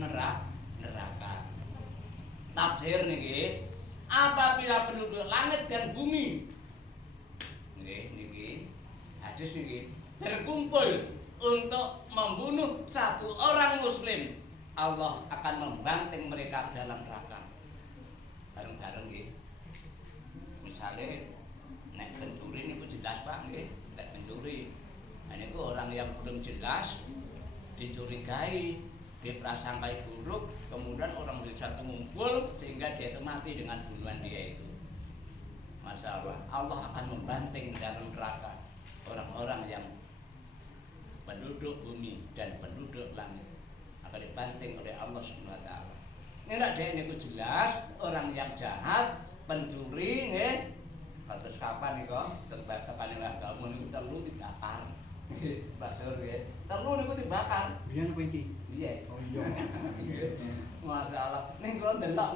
neraka. Takdir niki apabila penduduk langit dan bumi niki hadis niki berkumpul untuk membunuh satu orang muslim, Allah akan membanting mereka ke dalam neraka. Bareng-bareng nggih. Misale nek pencuri niku jelas Pak nggih, nek pencuri. Nah niku orang yang belum jelas dicurigai, diprasangkai buruk, kemudian orang bisa mengumpul sehingga dia itu mati dengan bunuhan dia itu. Masya Allah, Allah akan membanting dalam neraka orang-orang yang penduduk bumi dan penduduk langit akan dibanting oleh Allah Subhanahu wa taala. Nek dhek niku jelas orang yang jahat, pencuri nggih. Kados kapan niku kapan agama niku telu dibakar. Nggih, Pak Sur nggih. Telu niku dibakar. Biyen apa iki? Iya. Oh iya. Masalah ning kula ndelok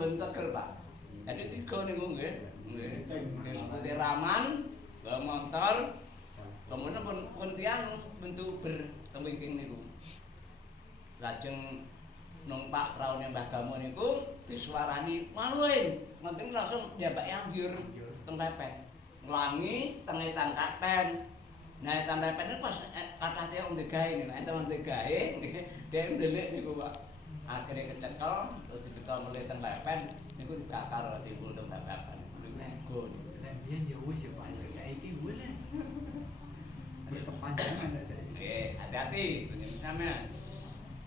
mboten tegel, Pak. Jadi 3 niku nggih. Nggih. Seperti Raman, motor, kemudian pun tiang bentuk bertewingking niku. Lajeng numpak praune Mbah Gamo niku disuarani maluin, ngoten langsung njabaki anjir teng lepet. Nglangi teng etan katen. Nah etan lepet niku pas kathah tiyang ndegahe niku, enten ndegahe nggih, dhewe ndelik niku Pak. Akhire kecekel terus dibeto mulih teng lepet niku dibakar timbul teng babakan. Niku nego niku. Nek biyen ya wis ya Pak, saiki boleh. Berkepanjangan saya. Hati-hati sampean.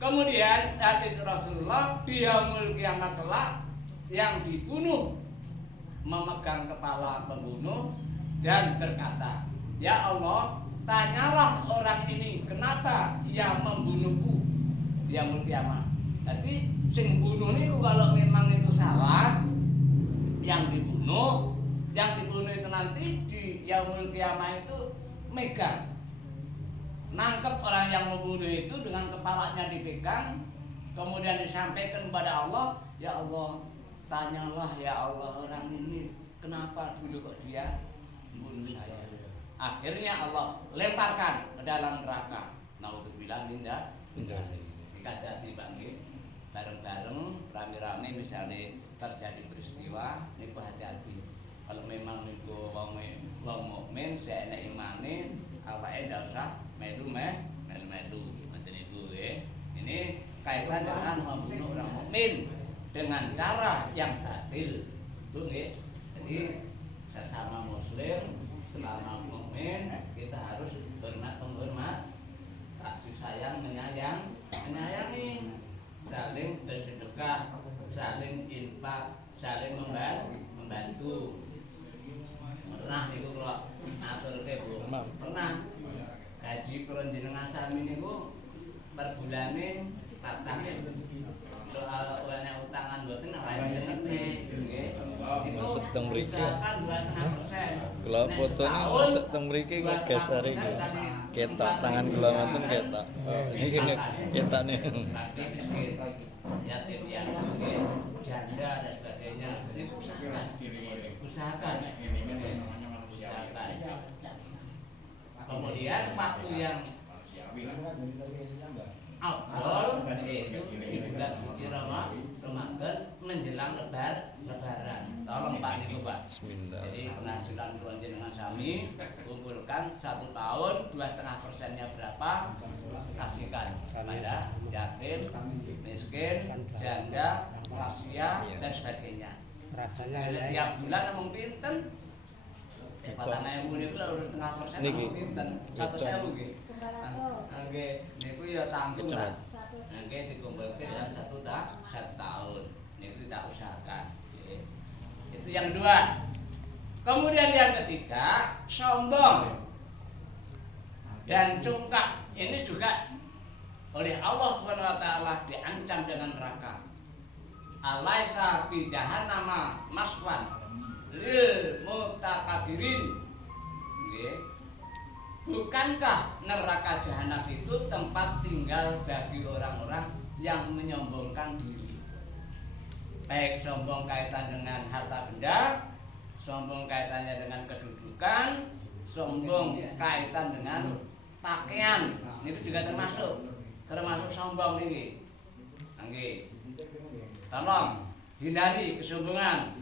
Kemudian hadis Rasulullah di yaumul kiamat kelak yang dibunuh memegang kepala pembunuh dan berkata, "Ya Allah, tanyalah orang ini kenapa ia membunuhku." Di yaumul kiamat. Jadi sing bunuh niku kalau memang itu salah, yang dibunuh itu nanti di yaumul kiamat itu megang. Nangkep orang yang membunuh itu dengan kepalanya dipegang, kemudian disampaikan kepada Allah, "Ya Allah, tanyalah ya Allah orang ini kenapa dulu kok dia membunuh saya." Akhirnya Allah lemparkan ke dalam neraka. Naudzubillah minda. Hati-hati Pak nggih. Bareng-bareng rame-rame misalnya terjadi peristiwa niku hati-hati. Kalau memang niku wong mukmin saya enak imane awake ndak usah melu ngoten niku nggih. Ini kaitan dengan membunuh orang mukmin dengan cara yang batil. Bu nggih. Jadi sesama muslim, selama mukmin kita harus menghormat, kasih sayang, menyayangi, saling bersedekah, saling infak, saling membantu. Pernah niku kula aturke Bu. Pernah gaji kula jenengan sami niku per bulane patang soal ana utangan mboten ora ngerti nggih. Masuk teng mriki. Kan 2,5%. Kula fotone masuk teng mriki kula geser iki. Ketok tangan kula ngoten ketok. Oh, niki ketokne. Yatim piatu nggih, janda dan sebagainya. Ini usahakan. Kemudian waktu yang afdol itu di bulan suci Ramadan menjelang lebaran. Tolong Pak niku Pak. Bismillah. Jadi penghasilan kula jenengan sami kumpulkan 1 tahun 2,5%-nya berapa kasihkan pada yatim, miskin, janda, lansia dan sebagainya. Tiap bulan mungkin pinten 4.000 niku 2,5% pinten 1.000 nggih. Nggih, niku ya tanggung lah. Nggih dikumpulke dalam 1 tahun. Niku kita usahakan. Itu yang kedua. Kemudian yang ketiga, sombong dan congkak. Ini juga oleh Allah Subhanahu wa taala diancam dengan neraka. Alaisa fi jahannama maswan lil mutakabirin. Nggih. Bukankah neraka jahanam itu tempat tinggal bagi orang-orang yang menyombongkan diri? Baik sombong kaitan dengan harta benda, sombong kaitannya dengan kedudukan, sombong kaitan dengan pakaian. Ini juga termasuk sombong ini. Nggih. Tolong hindari kesombongan.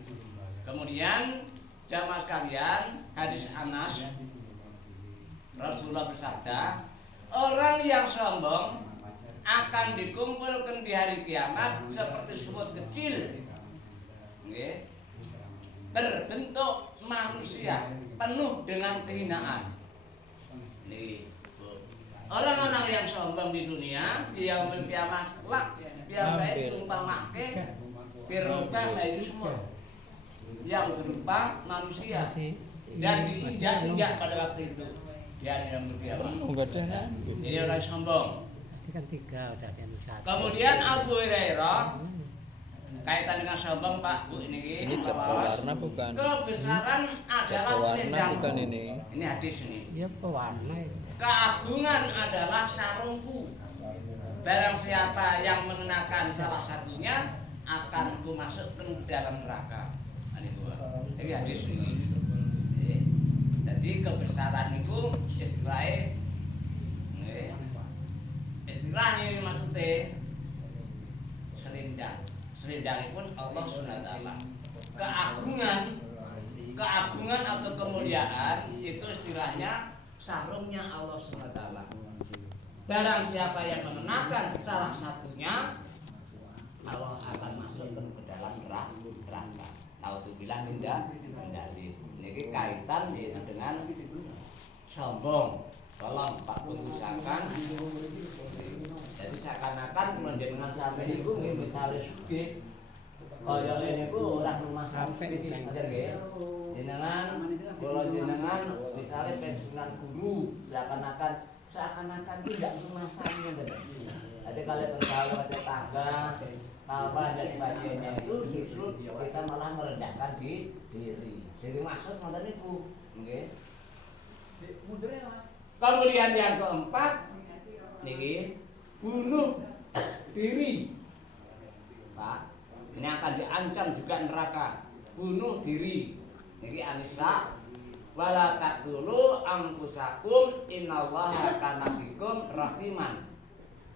Kemudian jamaah sekalian, hadis Anas, Rasulullah bersabda, orang yang sombong akan dikumpulkan di hari kiamat seperti semut kecil, nggih, berbentuk manusia penuh dengan kehinaan. Nih, orang-orang yang sombong di dunia di yaumul kiamat kelak biasanya diumpamake dirubah menjadi semut yang berupa manusia dan diinjak-injak pada waktu itu di hari yaumul kiamat. Jadi orang sombong. Kan 3 udah yang 1. Kemudian Abu Hurairah kaitan dengan sombong Pak Bu ini Cat pewarna bukan? kebesaran Cat adalah pewarna selendangku. bukan ini. Ini hadis ini. Ya pewarna itu. Keagungan adalah sarungku. Barang siapa yang mengenakan salah satunya akan ku masukkan ke dalam neraka. Ini hadis ini. Jadi kebesaran itu istilahnya, istilahnya maksudnya selendang. Selendang pun Allah SWT. Keagungan atau kemuliaan itu istilahnya sarungnya Allah SWT. Barang siapa yang mengenakan salah satunya, Allah akan masukkan ke dalam neraka. Naudzubillah min dzalik. Ini kaitan dengan sombong. Tolong Pak usahakan. Jadi seakan-akan menjenengan sampai itu misalnya sugih. Kaya ini ku ora rumah sampai aja nggih. Jenengan kula jenengan misalnya pensiunan guru seakan-akan tidak rumah sampai gitu. Jadi kalau terlalu ada tangga apa dan sebagainya itu justru kita malah merendahkan diri. Jadi maksud ngoten niku, nggih. Kemudian yang keempat niki bunuh diri. Pak, ini akan diancam juga neraka. Bunuh diri. Niki An-Nisa wala taqtulu anfusakum innallaha kana bikum rahiman.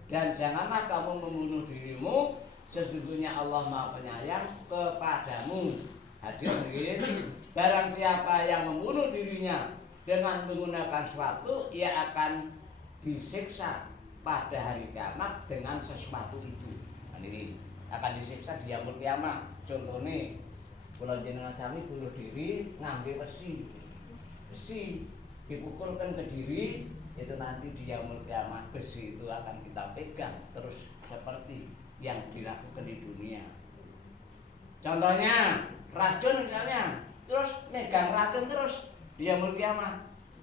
Dan janganlah kamu membunuh dirimu, sesungguhnya Allah Maha Penyayang kepadamu. Hadis begini, barang siapa yang membunuh dirinya dengan menggunakan suatu, ia akan disiksa pada hari kiamat dengan sesuatu itu. Nah, ini akan disiksa di yaumul kiamat. Contohnya, kalau jenengan sami bunuh diri ngangge besi dipukulkan ke diri, itu nanti di yaumul kiamat besi itu akan kita pegang terus seperti yang dilakukan di dunia. Contohnya racun misalnya, terus megang racun terus di yaumul kiamat,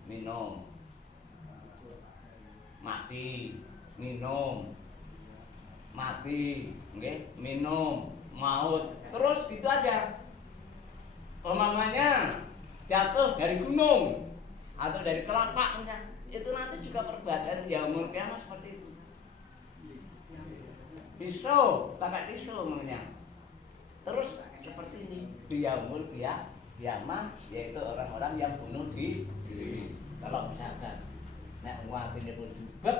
minum, mati, minum, mati, okay? Minum, maut, terus gitu aja. Umpamanya jatuh dari gunung atau dari kelapa misalnya, itu nanti juga perbuatan yaumul kiamat seperti itu. Pisau, kakak pisau namanya. Terus seperti ini di yaumul kiamat, yaitu orang-orang yang bunuh diri. Kalau misalkan nek uang ini pun jubek,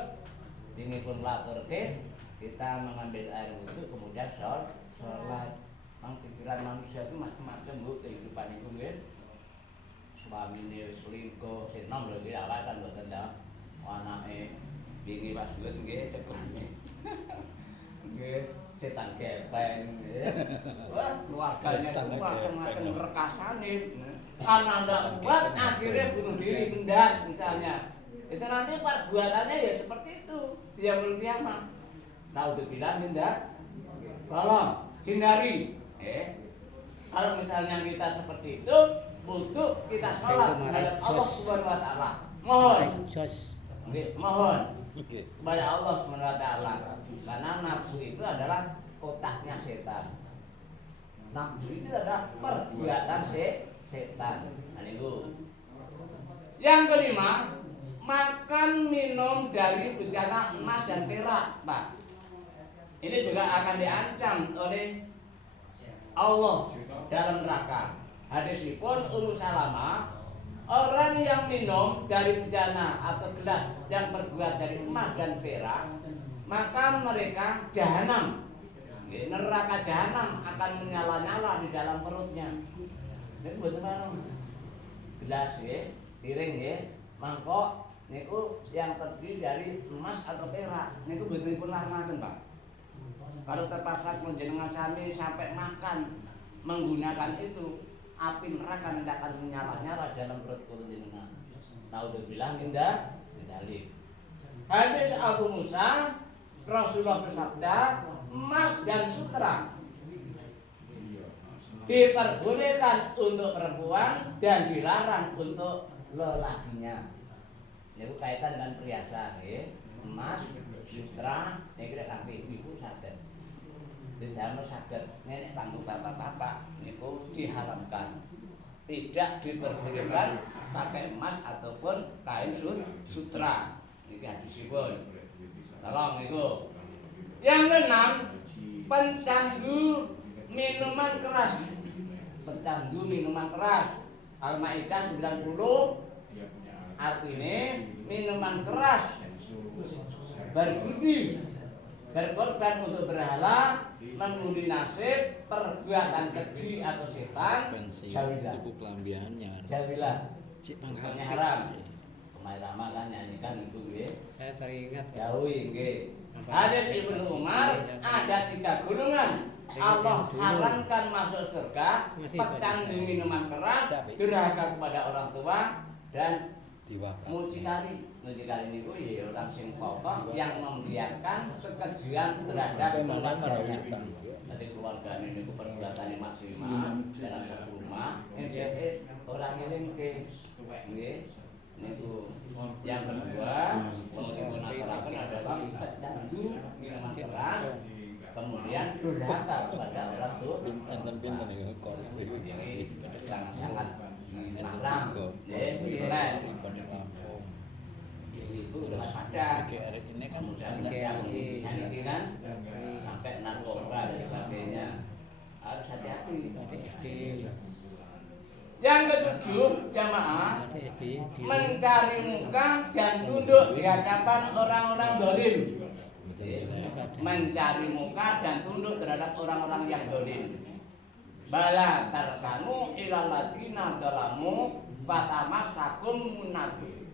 ini pun laturke, kita mengambil air wudhu kemudian sholat. Mang pikiran manusia itu macam-macam bu kehidupan itu nggih. Suami ini selingkuh, senang lho nggih awak kan mboten ta. Anake wingi pas duit nggih ceklane. Nggih, setan kepeng nggih. Wah, keluarganya itu macam-macam rekasane. Karena ndak kuat akhirnya bunuh diri mendat misalnya. Itu nanti perbuatannya ya seperti itu. Dia belum kiamat. Naudzubillah min dzalik. Tolong hindari. Kalau misalnya kita seperti itu, butuh kita sholat kepada Allah Subhanahu Wa Taala. Mohon kepada Allah Subhanahu Wa Taala. Karena nafsu itu adalah otaknya setan. Nafsu itu adalah perbuatan setan. Nah, itu. Yang kelima, makan minum dari bejana emas dan perak, Pak. Ini juga akan diancam oleh Allah dalam neraka. Hadisipun Ummu Salamah, orang yang minum dari bejana atau gelas yang terbuat dari emas dan perak, maka mereka jahanam Neraka jahanam akan menyala-nyala di dalam perutnya. Niku mboten warung. Gelas nggih, piring nggih, mangkok niku yang terdiri dari emas atau perak. Niku mboten pun larang-larang, Pak. Kalau terpaksa panjenengan sami sampai makan menggunakan itu, api neraka nanti akan menyala-nyala dalam perut panjenengan. Naudzubillah min dzalik. Hadis Abu Musa, Rasulullah bersabda, emas dan sutra diperbolehkan untuk perempuan dan dilarang untuk lelakinya. Ini kaitan dengan perhiasan, emas, sutra, ini kita kaki ibu saged. Di zaman saged, nenek tanggung bapak-bapak, ini diharamkan. Tidak diperbolehkan pakai emas ataupun kain sutra. Ini hadisipun. Tolong itu. Yang keenam, pencandu minuman keras. Pencandu minuman keras. Al-Maidah 90 artinya minuman keras, berjudi, berkorban untuk berhala, mengundi nasib, perbuatan keji atau setan, jauhilah. Jauhilah. Hukumnya haram. Pemain lama kan nyanyikan itu nggih. Saya teringat Jauhi nggih. Hadis Ibnu Umar ada 3 golongan. Allah haramkan masuk surga pecandu minuman keras, durhaka kepada orang tua, dan mucikari. Mucikari niku ya orang sing pokok yang membiarkan kekejian terhadap keluarganya. Nanti keluarga niku perbuatannya maksimal dalam satu rumah, NJE orang eling ke nggih. Niku yang kedua, walaupun nasarakan adalah pecandu minuman keras, kemudian durhaka kepada orang tua. Pinten-pinten iki kok Ini sangat-sangat dilarang. Boleh. Itu ada. Ini kan Kemudian yang ini kan sampai narkoba dan sebagainya. Harus hati-hati. Yang ketujuh, jamaah mencari muka dan tunduk di hadapan orang-orang dolim. Mencari muka dan tunduk terhadap orang-orang yang dolim. Bala tarkanu ilal ladina dalamu fatamassakum munabi.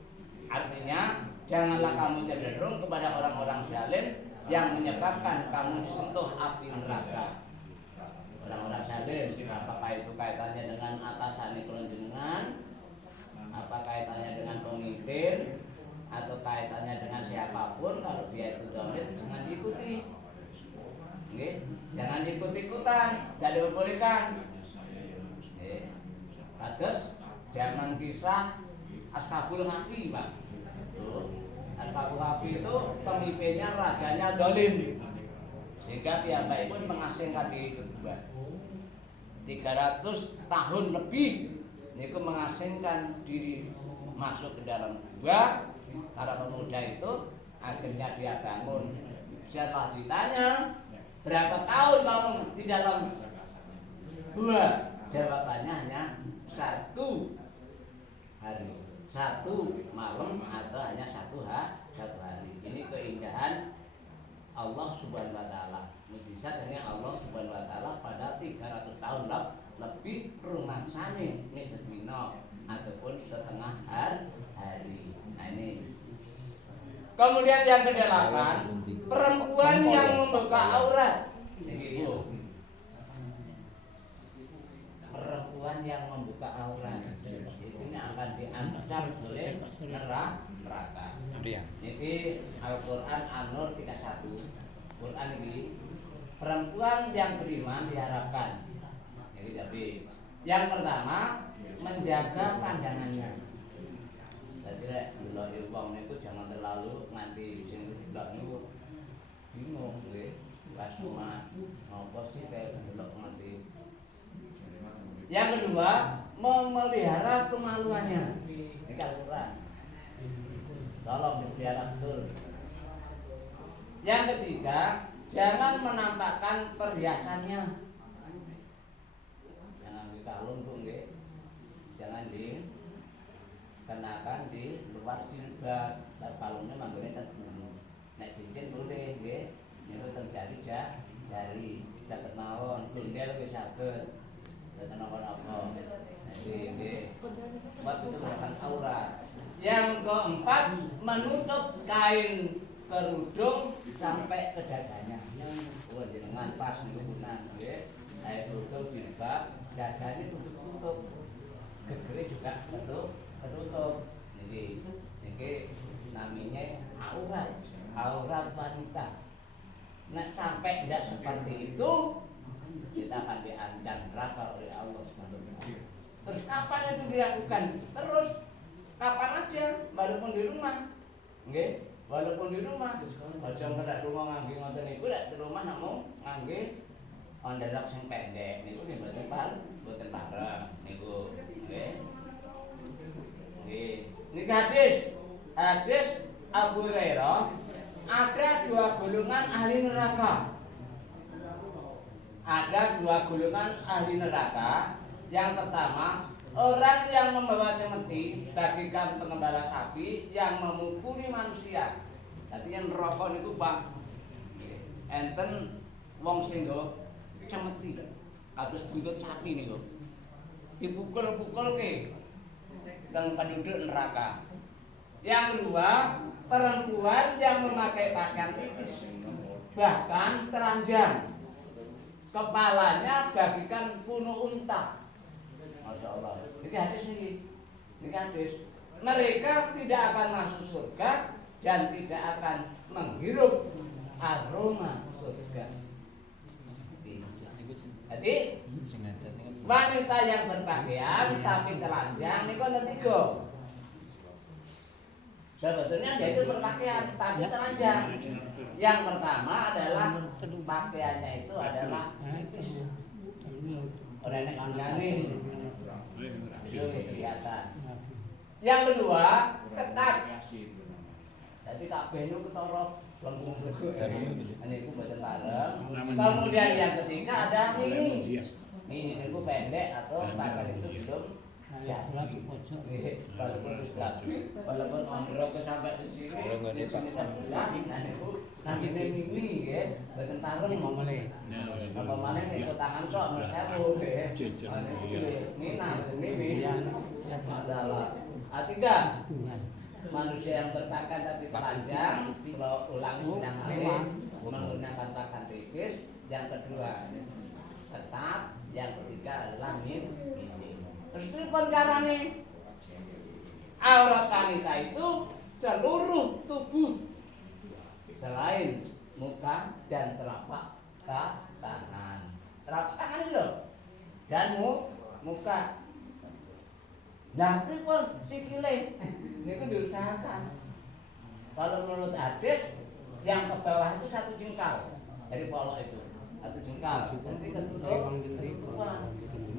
Artinya, janganlah kamu cenderung kepada orang-orang zalim yang menyebabkan kamu disentuh api neraka. Orang-orang zalim, apakah itu kaitannya dengan atasan jenengan, apa kaitannya dengan pemimpin, atau kaitannya dengan siapapun, kalau dia itu zalim jangan diikuti. Nggih, jangan diikut-ikutan, tidak diperbolehkan. Nggih. Kados zaman kisah Ashabul Kahfi, Pak. Ashabul Kahfi itu pemimpinnya rajanya zalim. Sehingga piyambak pun mengasingkan diri kedua. 300 tahun lebih niku mengasingkan diri masuk ke dalam gua. Para pemuda itu akhirnya dia bangun. Setelah ditanya, berapa tahun kamu di dalam gua? Jawabannya hanya 1 hari, 1 malam, atau hanya 1 hari. Ini keindahan Allah Subhanahu wa taala. Mujizat hanya Allah Subhanahu wa taala pada 300 tahun lebih rumangsane ini sedina ataupun setengah hari. Nah ini. Kemudian yang ke-8, perempuan yang membuka aurat. Ibu. Perempuan yang membuka aurat itu akan diancam oleh neraka. Ini Al-Quran An-Nur 31. Quran ini perempuan yang beriman diharapkan. Jadi yang pertama menjaga pandangannya. Jadi delok wong niku jangan terlalu nganti sing delok niku bingung nggih. Wasma ngopo sih kayak delok nganti. Yang kedua, memelihara kemaluannya. Ini Al-Quran. Tolong dipelihara betul. Yang ketiga, jangan menampakkan perhiasannya. Jangan dikalung tuh nggih. Jangan dikenakan di luar jilbab. Kalungnya manggone ten gunung. Nek cincin boleh nggih. Niku terjadi dari saged mawon tundel wis saged boten napa-napa. Jadi buat itu merupakan aurat. Yang keempat, menutup kain kerudung sampai ke dadanya. Oh, jenengan pas niku nggih. Kain kerudung jilbab, dadanya tutup-tutup. Gegere juga ketutup. Niki namanya aurat. Aurat wanita. Nah, sampai tidak seperti itu, kita akan diancam neraka oleh Allah SWT. Terus kapan itu dilakukan? Terus kapan aja, walaupun di rumah, nggih, walaupun di rumah. Aja ngerak rumah ngangge ngoten niku, lek di rumah namung ngangge ondelok sing pendek niku nggih boten pareng niku, nggih. Nggih. Niki hadis Abu Hurairah, ada dua golongan ahli neraka. Ada dua golongan ahli neraka. Yang pertama, orang yang membawa cemeti bagikan pengembala sapi yang memukuli manusia. Artinya neraka niku Pak. Enten wong sing nggo cemeti kados buntut sapi niku. Dipukul-pukulke teng penduduk neraka. Yang kedua, perempuan yang memakai pakaian tipis bahkan telanjang. Kepalanya bagikan punuh unta. Masya Allah. Ini hadis nih. Ini hadis. Mereka tidak akan masuk surga dan tidak akan menghirup aroma surga. Jadi wanita yang berpakaian tapi telanjang ini kan tiga. Sebetulnya dia itu berpakaian tapi telanjang. Yang pertama adalah pakaiannya itu adalah tipis. Renek angganin. Itu kelihatan. Yang kedua, ketat. Jadi kabeh niku ketara lembung betul. Ini itu boten pareng. Kemudian yang ketiga ada mini. Mini niku pendek atau pakaian itu belum jadi pojok. Walaupun walaupun ondrok sampai di sini sebelah, nah niku nangine mini nggih, boten pareng ngomongane. Apa maneh niku tangan sok nur sewu nggih. Ini masalah. Ketiga, manusia yang berpakaian tapi telanjang, kalau ulang menggunakan pakaian tipis. Yang kedua, ketat. Yang ketiga adalah mini. Terus pripun carane? Aurat wanita itu seluruh tubuh selain muka dan telapak tangan. Telapak tangan itu loh. Dan muka. Nah, pripun sikile? Niku diusahakan. Kalau menurut hadis yang ke bawah itu 1 jengkal dari polok itu. 1 jengkal. Nanti ketutup.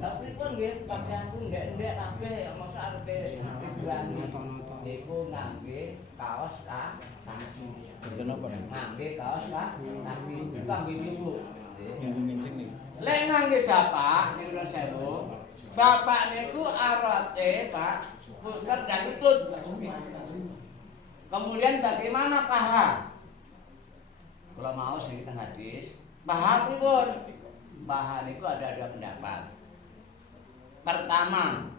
Tapi pun nggih pakaian ku ndek-ndek kabeh masa arepe dibuangi. Niku ngangge kaos kaki. Boten apa? Ngangge kaos kaki. Kangge niku. Lek ngangge bapak niku sewu. Bapak niku arate Pak puser dan lutut. Kemudian bagaimana paha? Kalau mau sing teng hadis, paha pripun? Paha niku ada 2 pendapat. Pertama,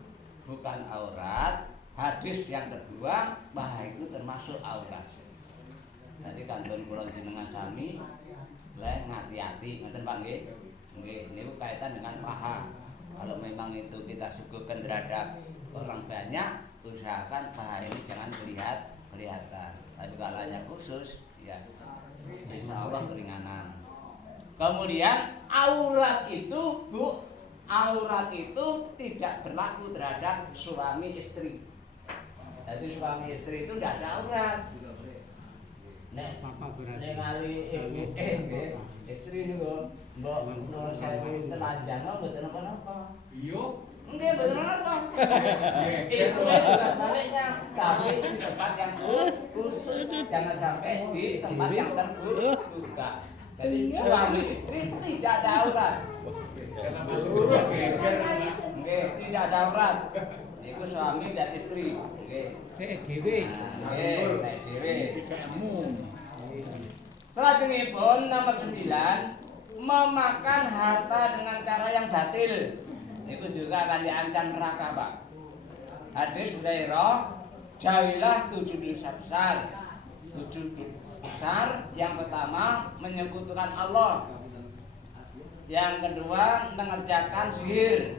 bukan aurat. Hadis yang kedua, paha itu termasuk aurat. Nanti kantun kula jenengan sami leh ngati-ati, ngoten Pak nggih. Nggih, niku kaitan dengan paha. Kalau memang itu kita suguhkan terhadap orang banyak, usahakan paha ini jangan kelihatan. Tapi kalau hanya khusus, ya insya Allah keringanan. Kemudian aurat itu aurat itu tidak berlaku terhadap suami istri. Jadi suami istri itu tidak ada aurat. Nek ningali istri niku mbok nur sewu telanjang mboten napa-napa. Iya. Nggih mboten napa. Itu juga sebaliknya, tapi di tempat yang khusus, jangan sampai di tempat yang terbuka. Jadi suami istri tidak ada aurat. Nggih, tidak ada aurat. Iku suami dan istri. Nggih. dhewe. Nggih, dhewe. Selajengipun nomor 9, memakan harta dengan cara yang batil itu juga akan diancam neraka, Pak. Hadis Hurairah, jauhilah 7 dosa besar. 7 dosa besar, yang pertama menyekutukan Allah, yang kedua mengerjakan sihir,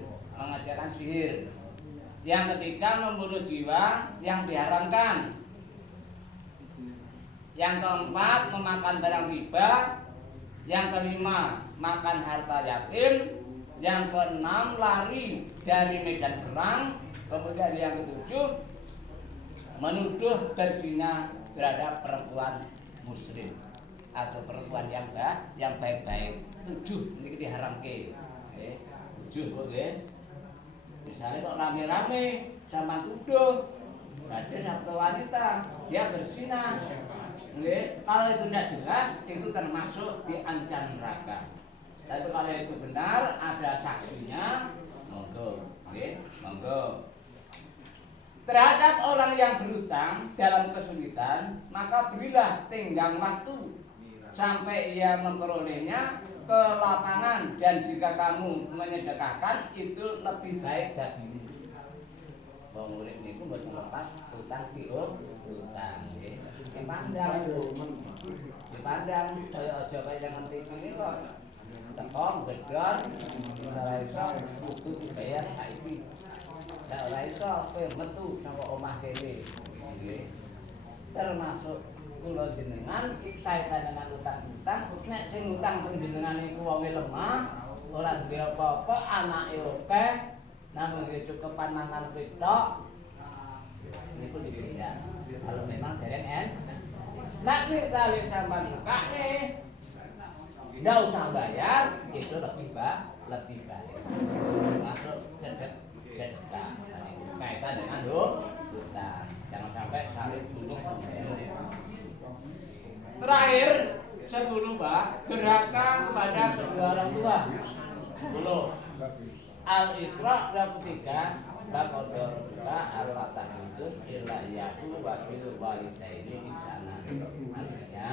yang ketiga membunuh jiwa yang diharamkan, yang keempat memakan barang riba, yang kelima makan harta yatim, yang keenam lari dari medan perang, kemudian yang ketujuh menuduh berzina terhadap perempuan muslim atau perempuan yang baik-baik. 7 ini diharamkan. 7 oke. Misalnya kok rame-rame sama tuduh, ada satu wanita dia berzina. Kalau itu tidak jelas, itu termasuk diancam neraka. Tapi kalau itu benar, ada saksinya, monggo, monggo. Terhadap orang yang berutang dalam kesulitan, maka berilah tenggang waktu sampai ia memperolehnya ke lapangan, dan jika kamu menyedekahkan itu lebih baik bagimu. Wong urip niku mboten lepas utang piung utang nggih. Dipandang kaya aja kaya nang TV iki kok. Teko bedon ora iso kudu dibayar saiki. Nek ora iso kowe metu saka omah kene. Nggih. Termasuk kula jenengan kaitan dengan utang-utang, nek sing utang panjenengan iku wonge lemah, ora duwe apa-apa, anake akeh, namun cukupan mangan petok niku dibayar. Kalau memang dereng nek misalnya sampean buka nih nggak usah bayar, itu lebih baik. Masuk sedekah kaitan dengan utang. Jangan sampai saling bunuh. Terakhir 10 Pak, durhaka kepada kedua orang tua. 10. Al-Isra 23 Bakotor buka al-watahidun illa yahu wa bil walidaini ihsanan. Artinya